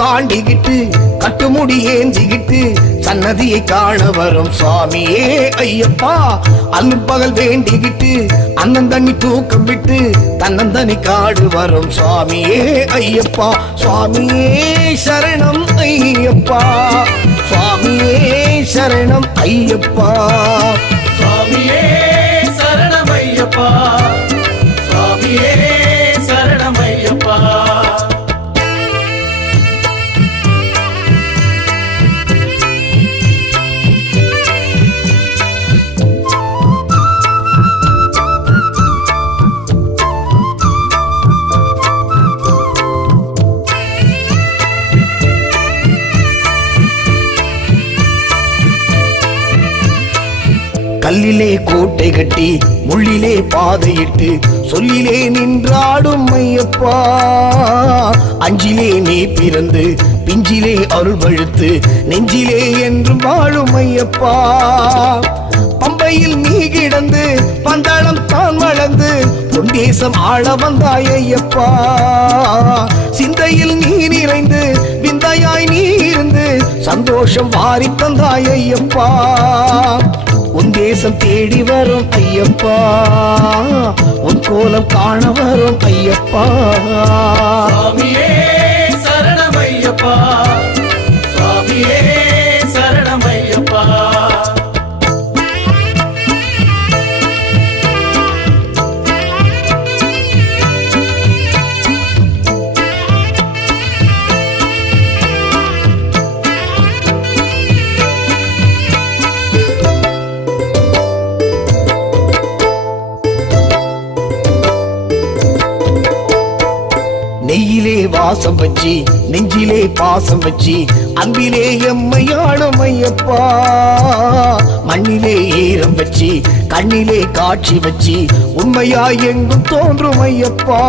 தாண்டிக்கிட்டு கட்டுமுடி ஏந்திக்கிட்டு சன்னதியை காண வரும் சுவாமியே ஐயப்பா. அல்லும் பகல் வேண்டிக்கிட்டு அண்ணன் தண்ணி தூக்கம் விட்டு தன்னந்தனி காடு வரும் சுவாமியே ஐயப்பா. சுவாமியே சரணம் ஐயப்பா, சுவாமியே சரணம் ஐயப்பா, சுவாமியே சரணம் ஐயப்பா, சுவாமியே சரணம் ஐயப்பா. கல்லிலே கோட்டை கட்டி முள்ளிலே பாதையிட்டு சொல்லிலே நின்றாடும் ஐயப்பா. அஞ்சிலே நீ பிறந்து பிஞ்சிலே அருள் வழுத்து நெஞ்சிலே என்றும் வாழும் ஐயப்பா. பம்பையில் நீ கிடந்து பந்தாளம் தான் வளர்ந்து பொன்தேசம் ஆள வந்தாய் ஐயப்பா. சிந்தையில் நீ நிறைந்து விந்தையாய் நீ இருந்து சந்தோஷம் வாரி தந்தாய் ஐயப்பா. உன் தேசம் தேடி வரும் ஐயப்பா, உன் கோலம் காண வரும் ஐயப்பா. சுவாமியே சரணம் ஐயப்பா, சுவாமியே சரணம் ஐயப்பா. நெய்யிலே வாசம் வச்சி நெஞ்சிலே பாசம் வச்சி அன்பிலே எம்மையாடும் ஐயப்பா. மண்ணிலே ஈரம் வச்சி கண்ணிலே காட்சி வச்சி உண்மையாய் எங்கும் தோன்றும் ஐயப்பா.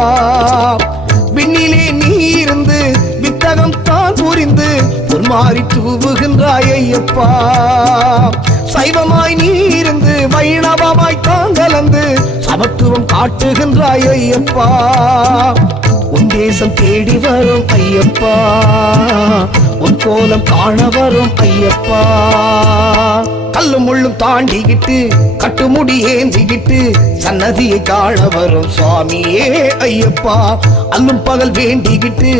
விண்ணிலே நீ இருந்து வித்தகம் தான் புரிந்து பொன்மாறி தூவுகின்றாய் ஐயப்பா. சைவமாய் நீ இருந்து வைணவமாய் தான் கலந்து சமத்துவம் காட்டுகின்றாய் ஐயப்பா. உன் தேசம் தேடி வரும் ஐயப்பா, உன் கோலம் காண வரும் ஐயப்பா. கல்லும் முள்ளும் தாண்டிக்கிட்டு கட்டுமுடி ஏந்திக்கிட்டு சன்னதியை காண வரும் சுவாமியே ஐயப்பா. அல்லும் பகல் வேண்டிக்கிட்டு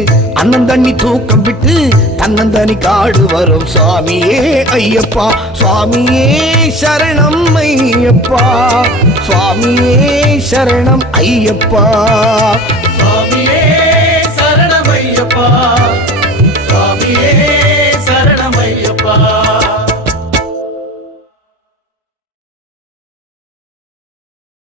அண்ணன் தண்ணி தூக்கம் விட்டு தன்னந்தனி காடு வரும் சுவாமியே ஐயப்பா. சுவாமியே சரணம் ஐயப்பா, சுவாமியே சரணம் ஐயப்பா, சுவாமியே சரணம் ஐயப்பா.